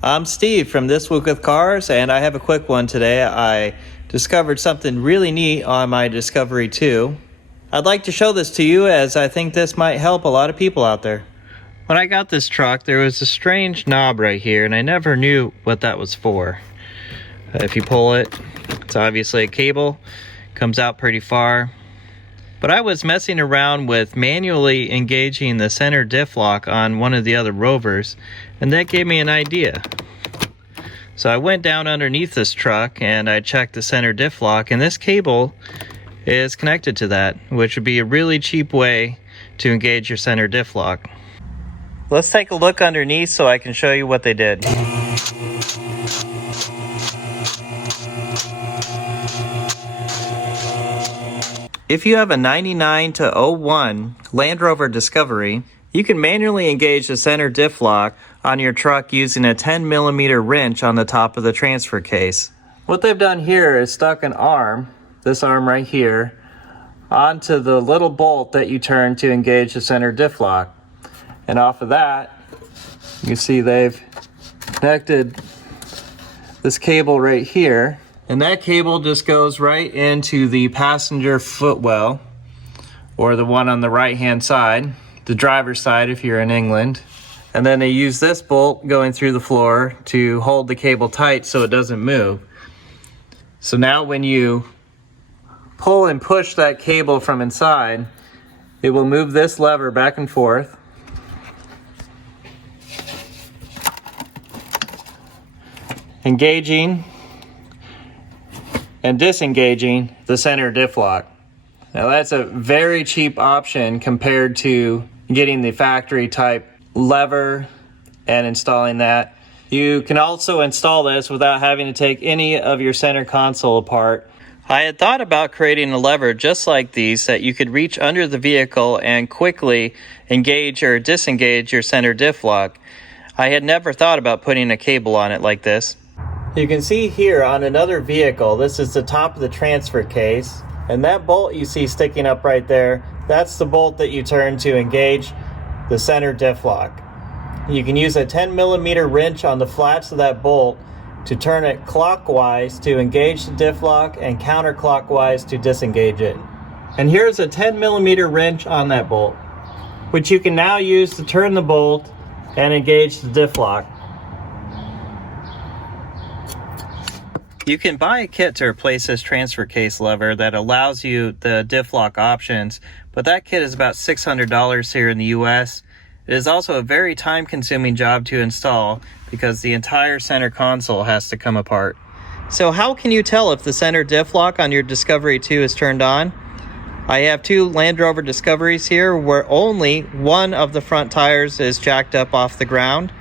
I'm Steve from This Week with Cars, and I have a quick one today. I discovered something really neat on my Discovery II. I'd like to show this to you as I think this might help a lot of people out there. When I got this truck, there was a strange knob right here, and I never knew what that was for. If you pull it, it's obviously a cable, comes out pretty far. But I was messing around with manually engaging the center diff lock on one of the other Rovers, and that gave me an idea. So I went down underneath this truck and I checked the center diff lock, and this cable is connected to that, which would be a really cheap way to engage your center diff lock. Let's take a look underneath so I can show you what they did. If you have a 99 to 01 Land Rover Discovery, you can manually engage the center diff lock on your truck using a 10mm wrench on the top of the transfer case. What they've done here is stuck an arm, this arm right here, onto the little bolt that you turn to engage the center diff lock. And off of that, you see they've connected this cable right here. And that cable just goes right into the passenger footwell, or the one on the right-hand side, the driver's side if you're in England. And then they use this bolt going through the floor to hold the cable tight so it doesn't move. So now when you pull and push that cable from inside, it will move this lever back and forth. Engaging and disengaging the center diff lock. Now that's a very cheap option compared to getting the factory type lever and installing that. You can also install this without having to take any of your center console apart. I had thought about creating a lever just like these that you could reach under the vehicle and quickly engage or disengage your center diff lock. I had never thought about putting a cable on it like this. You can see here on another vehicle, this is the top of the transfer case, and that bolt you see sticking up right there, that's the bolt that you turn to engage the center diff lock. You can use a 10mm wrench on the flats of that bolt to turn it clockwise to engage the diff lock and counterclockwise to disengage it. And here's a 10mm wrench on that bolt, which you can now use to turn the bolt and engage the diff lock. You can buy a kit to replace this transfer case lever that allows you the diff lock options, but that kit is about $600 here in the US. It is also a very time-consuming job to install because the entire center console has to come apart. So how can you tell if the center diff lock on your Discovery II is turned on? I have two Land Rover Discoveries here where only one of the front tires is jacked up off the ground.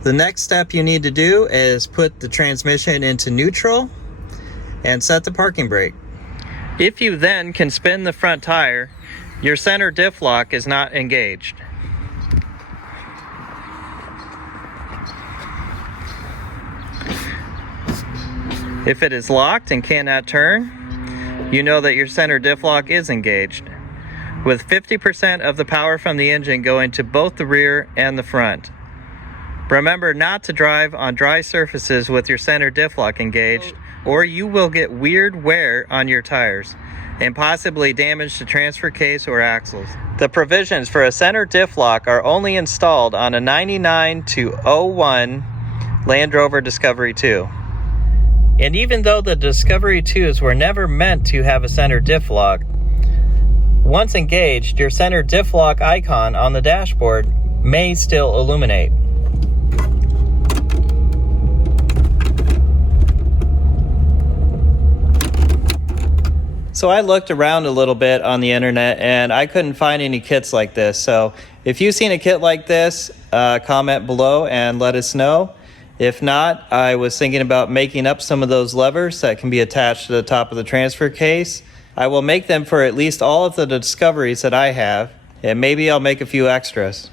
The next step you need to do is put the transmission into neutral and set the parking brake. If you then can spin the front tire, your center diff lock is not engaged. If it is locked and cannot turn, you know that your center diff lock is engaged, with 50% of the power from the engine going to both the rear and the front. Remember not to drive on dry surfaces with your center diff lock engaged, or you will get weird wear on your tires and possibly damage the transfer case or axles. The provisions for a center diff lock are only installed on a 99 to 01 Land Rover Discovery II. And even though the Discovery IIs were never meant to have a center diff lock, once engaged, your center diff lock icon on the dashboard may still illuminate. So I looked around a little bit on the internet and I couldn't find any kits like this. So if you've seen a kit like this, comment below and let us know. If not, I was thinking about making up some of those levers that can be attached to the top of the transfer case. I will make them for at least all of the Discoveries that I have, and maybe I'll make a few extras.